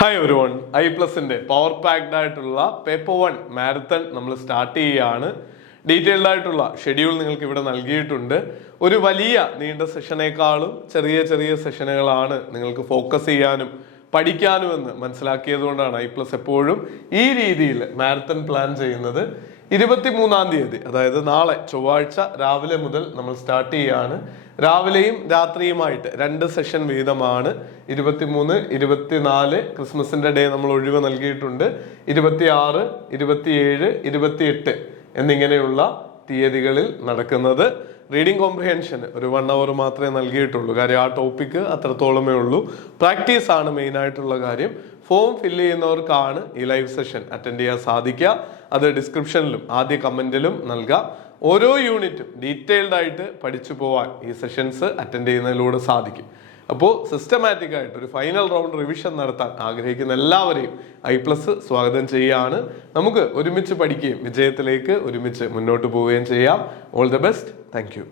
Hi everyone, ഐ+ന്റെ power packed ആയിട്ടുള്ള paper 1 marathon നമ്മൾ start ചെയ്യുകയാണ്. ഡീറ്റെയിൽഡ് ആയിട്ടുള്ള ഷെഡ്യൂൾ നിങ്ങൾക്ക് ഇവിടെ നൽകിയിട്ടുണ്ട്. ഒരു വലിയ നീണ്ട സെഷനേക്കാളും ചെറിയ ചെറിയ സെഷനുകളാണ് നിങ്ങൾക്ക് ഫോക്കസ് ചെയ്യാനും പഠിക്കാനുമെന്ന് മനസ്സിലാക്കിയത് കൊണ്ടാണ് ഐ+ എപ്പോഴും ഈ രീതിയിൽ മാരത്തൺ പ്ലാൻ ചെയ്യുന്നത്. 23-ാം തീയതി, അതായത് നാളെ ചൊവ്വാഴ്ച രാവിലെ മുതൽ നമ്മൾ സ്റ്റാർട്ട് ചെയ്യുകയാണ്. രാവിലെയും രാത്രിയുമായിട്ട് 2 സെഷൻ വീതമാണ്. 23, 24 ക്രിസ്മസിന്റെ ഡേ നമ്മൾ ഒഴിവ് നൽകിയിട്ടുണ്ട്. 26, 27, 28 എന്നിങ്ങനെയുള്ള തീയതികളിൽ നടക്കുന്നത്. റീഡിംഗ് കോംപ്രിഹെൻഷൻ ഒരു 1 hour മാത്രമേ നൽകിയിട്ടുള്ളൂ. കാര്യം ആ ടോപ്പിക്ക് അത്രത്തോളമേ ഉള്ളൂ. പ്രാക്ടീസ് ആണ് മെയിൻ ആയിട്ടുള്ള കാര്യം. ഫോം ഫില്ല് ചെയ്യുന്നവർക്കാണ് ഈ ലൈവ് സെഷൻ അറ്റൻഡ് ചെയ്യാൻ സാധിക്കുക. അത് ഡിസ്ക്രിപ്ഷനിലും ആദ്യ കമന്റിലും നൽകാം. ഓരോ യൂണിറ്റും ഡീറ്റെയിൽഡ് ആയിട്ട് പഠിച്ചു പോവാൻ ഈ സെഷൻസ് അറ്റൻഡ് ചെയ്യുന്നതിലൂടെ സാധിക്കും. അപ്പോൾ സിസ്റ്റമാറ്റിക് ആയിട്ട് ഒരു ഫൈനൽ റൗണ്ട് റിവിഷൻ നടത്താൻ ആഗ്രഹിക്കുന്ന എല്ലാവരെയും ഐ+ സ്വാഗതം ചെയ്യുകയാണ്. നമുക്ക് ഒരുമിച്ച് പഠിക്കുകയും വിജയത്തിലേക്ക് ഒരുമിച്ച് മുന്നോട്ട് പോവുകയും ചെയ്യാം. All the best. Thank you.